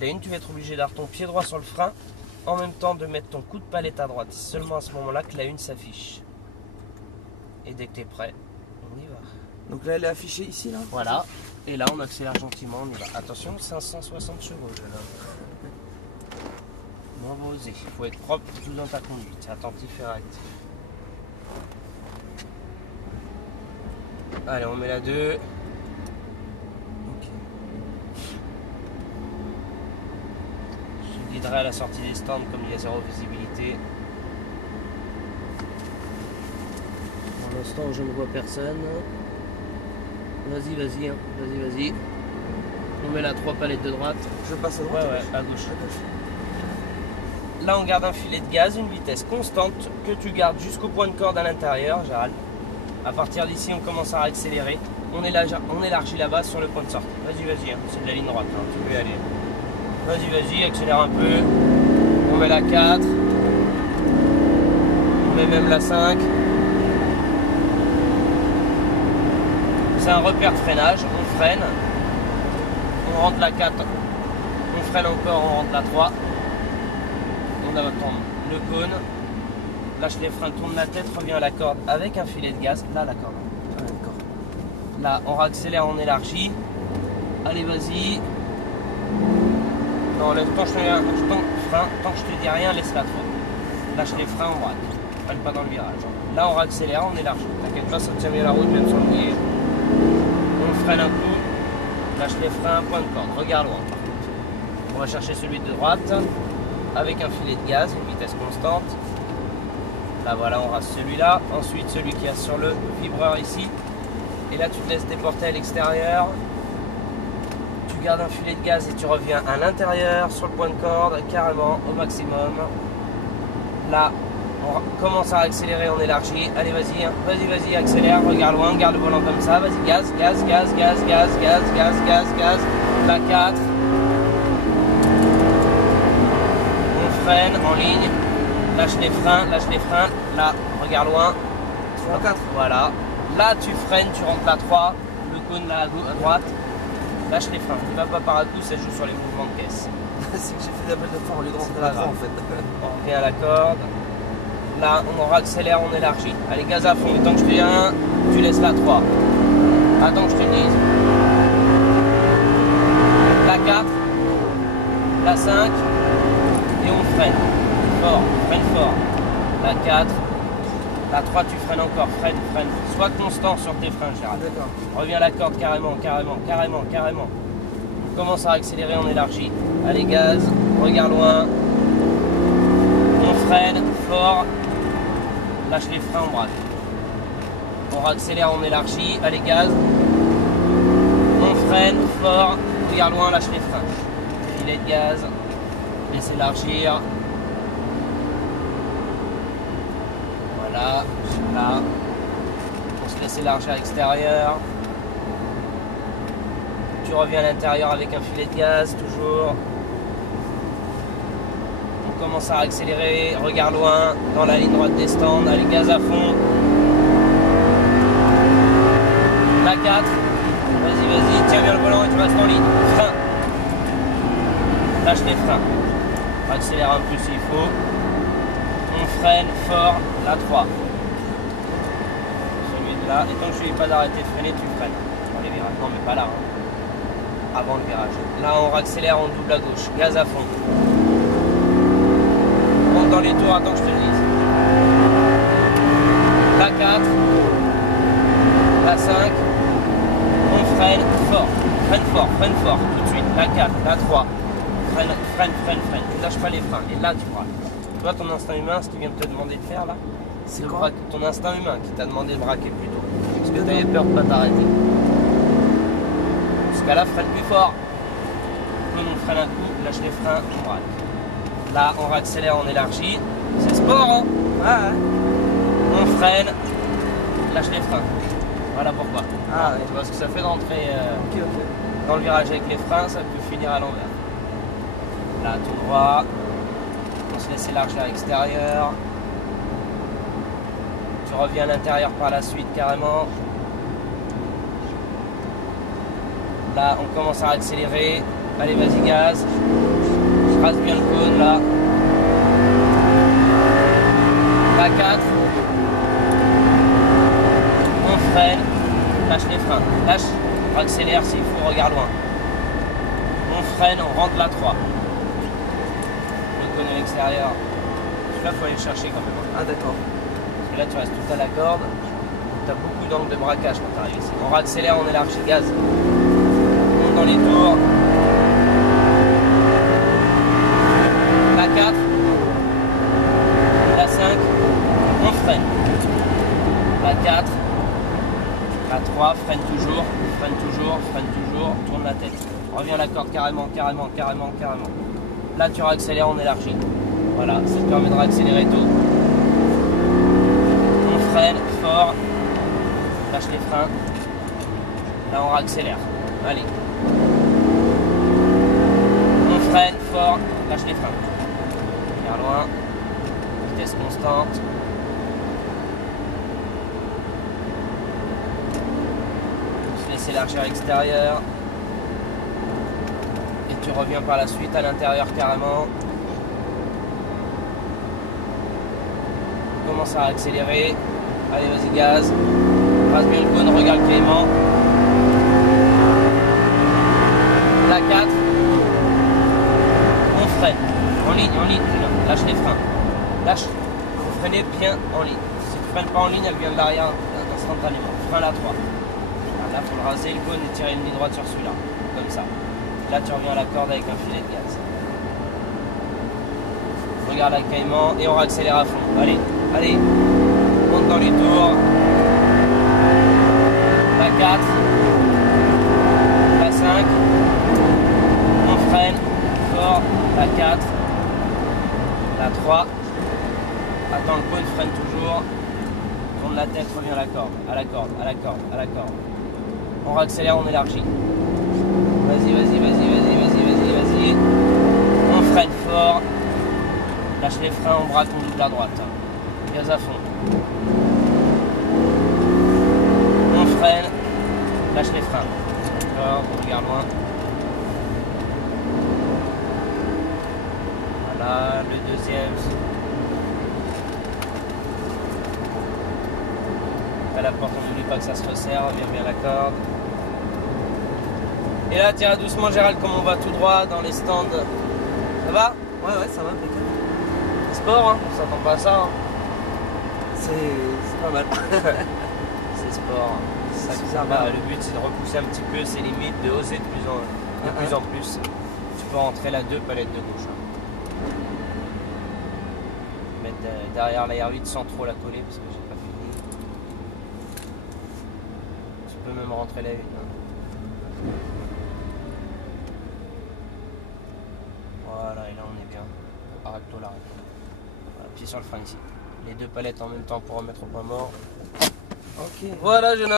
Tu vas être obligé d'avoir ton pied droit sur le frein, en même temps de mettre ton coup de palette à droite. C'est seulement à ce moment-là que la 1 s'affiche. Et dès que tu es prêt, on y va. Donc là, elle est affichée ici, là. Voilà. Et là, on accélère gentiment, on y va. Attention, 560 chevaux, jeune homme. On va oser. Il faut être propre tout dans ta conduite. Attentif et réactif. Allez, on met la 2. Je guiderai à la sortie des stands comme il y a zéro visibilité. Pour l'instant, je ne vois personne. Vas-y, vas-y, hein. Vas-y. On met la 3 palettes de droite. Je passe à droite. Ouais, à gauche. Là, on garde un filet de gaz, une vitesse constante que tu gardes jusqu'au point de corde à l'intérieur, Gérald. À partir d'ici, on commence à accélérer. On élargit la base sur le point de sortie. Vas-y, hein. C'est de la ligne droite, hein. Tu peux y aller. Vas-y, accélère un peu. On met la 4. On met même la 5. C'est un repère de freinage. On freine. On rentre la 4. On freine encore, on rentre la 3. On attend le cône. Lâche les freins, tourne la tête, revient à la corde avec un filet de gaz. Là, la corde. Là, on réaccélère, on élargit. Allez, vas-y. Non, tant que je te dis rien, laisse la trop. Lâche les freins, on rate. Freine pas dans le virage. Là, on réaccélère, on élargit. T'inquiète pas, ça tient bien la route, même sur le mouillé. On freine un coup. Lâche les freins, point de corde. Regarde loin. On va chercher celui de droite avec un filet de gaz, une vitesse constante. Là, voilà, on rase celui-là. Ensuite, celui qui est sur le vibreur ici. Et là, tu te laisses déporter à l'extérieur. Tu gardes un filet de gaz et tu reviens à l'intérieur sur le point de corde, carrément au maximum. Là, on commence à accélérer, on élargit. Allez, vas-y, accélère, regarde loin, garde le volant comme ça. Vas-y, gaz. La 4. On freine en ligne. Lâche les freins. Là, regarde loin. Sur la 4. Voilà. Là, tu freines, tu rentres la 3. Le cône là à droite. Lâche les freins, ne va pas par à coup, ça joue sur les mouvements de caisse. C'est que j'ai fait l'appel de frein au lieu de rentrer la 3 en fait. On revient à la corde. Là, on réaccélère, on élargit. Allez, gaz à fond. Et tant que je te dis 1, tu laisses la 3. Attends que je te le dise. La 4. La 5. Et on freine. Freine fort. La 4. La 3, tu freines encore, freine. Sois constant sur tes freins, Gérald. D'accord. Reviens à la corde carrément. On commence à accélérer, on élargit. Allez, gaz, regarde loin. On freine fort. Lâche les freins, on braque. On réaccélère, on élargit. Allez, gaz. On freine fort. Regarde loin, lâche les freins. Filet de gaz. Laisse élargir. Là, on se laisse élargir à l'extérieur. Tu reviens à l'intérieur avec un filet de gaz, toujours. On commence à accélérer, regarde loin, dans la ligne droite des stands, allez, gaz à fond. La 4, vas-y, tiens bien le volant et tu restes en ligne. Frein. Lâche les freins. Accélère un peu s'il faut. On freine fort, la 3. Celui de là, et tant que je ne dis pas d'arrêter de freiner, tu freines. Dans les virages. Non, mais pas là. Hein. Avant le virage. Là, on réaccélère, on double à gauche. Gaz à fond. On monte dans les tours, attends que je te le dise. La 4. La 5. On freine fort. Freine fort. Tout de suite. La 4, la 3. Freine. Tu ne lâches pas les freins. Et là, tu braques. Toi, ton instinct humain, ce qu'il vient de te demander de faire là, c'est ton instinct humain qui t'a demandé de braquer plus tôt. Parce que tu avais peur de ne pas t'arrêter. Dans ce cas-là, freine plus fort. Nous, on freine un coup, lâche les freins, on braque. Là, on réaccélère, on élargit. C'est sport, hein? Ouais. On freine, lâche les freins. Voilà pourquoi. Ah ouais. Tu vois ce que ça fait d'entrer Ok. dans le virage avec les freins, ça peut finir à l'envers. Là, tout droit. On se laisse élargir à l'extérieur. Tu reviens à l'intérieur par la suite carrément. Là, on commence à accélérer. Allez, vas-y, gaz. Je trace bien le cône là. La 4. On freine. Lâche les freins. Lâche. On accélère s'il faut, regarde loin. On freine, on rentre la 3. Le cône à l'extérieur. Là, il faut aller le chercher quand même. Ah d'accord. Parce que là, tu restes tout à la corde. Tu as beaucoup d'angle de braquage quand tu arrives ici. On réaccélère, on élargit, gaz. On monte dans les tours. La 4. La 5. On freine. La 4. La 3. Freine toujours. Freine toujours. Freine toujours. Tourne la tête. Reviens à la corde carrément, carrément, carrément, carrément. Là, tu réaccélères, on élargit. Voilà, ça te permet de réaccélérer tout. On freine fort. Lâche les freins. Là, on réaccélère. Allez. On freine fort. Lâche les freins. Regarde loin. Vitesse constante. On se laisse élargir à l'extérieur. Et tu reviens par la suite à l'intérieur carrément. Commence à accélérer. Allez, vas-y, gaz. Passe bien le cône, regarde le caïman. La 4. On freine. En ligne, lâche les freins. Lâche. Vous freinez bien en ligne. Si tu ne freines pas en ligne, elle vient de l'arrière instantanément. Frein la 3. Là, il faut le raser le cône et tirer une ligne droite sur celui-là. Comme ça. Là, tu reviens à la corde avec un filet de gaz. Regarde le caïman et on réaccélère à fond. Allez. Allez, on monte dans les tours. La 4. La 5. On freine. Fort. La 4. La 3. Attends le cône, freine toujours. Tourne la tête, reviens à la corde. À la corde, à la corde, à la corde. On réaccélère, on élargit. Vas-y, vas-y, vas-y, vas-y, vas-y, vas-y, vas-y. On freine fort. Lâche les freins, on braque, on double à droite. Gaz à fond. On freine. Lâche les freins. D'accord, on regarde loin. Voilà, le deuxième. À la porte, on n'oublie pas que ça se resserre, bien la corde. Et là, tiens, doucement Gérald, comme on va tout droit dans les stands. Ça va? Ouais, ça va, impeccable. Sport, hein, on s'attend pas à ça. Hein. C'est pas mal. C'est sport. Ça, le but c'est de repousser un petit peu ses limites, de oser de plus en plus. Tu peux rentrer là 2 palettes de gauche. Hein. Mettre derrière la R8 sans trop la coller parce que j'ai pas fini. Tu peux même rentrer la 1. Hein. Voilà, et là on est bien. Arrête-toi là. Voilà, pied sur le frein ici. Les 2 palettes en même temps pour remettre au point mort. Ok. Voilà, jeune homme.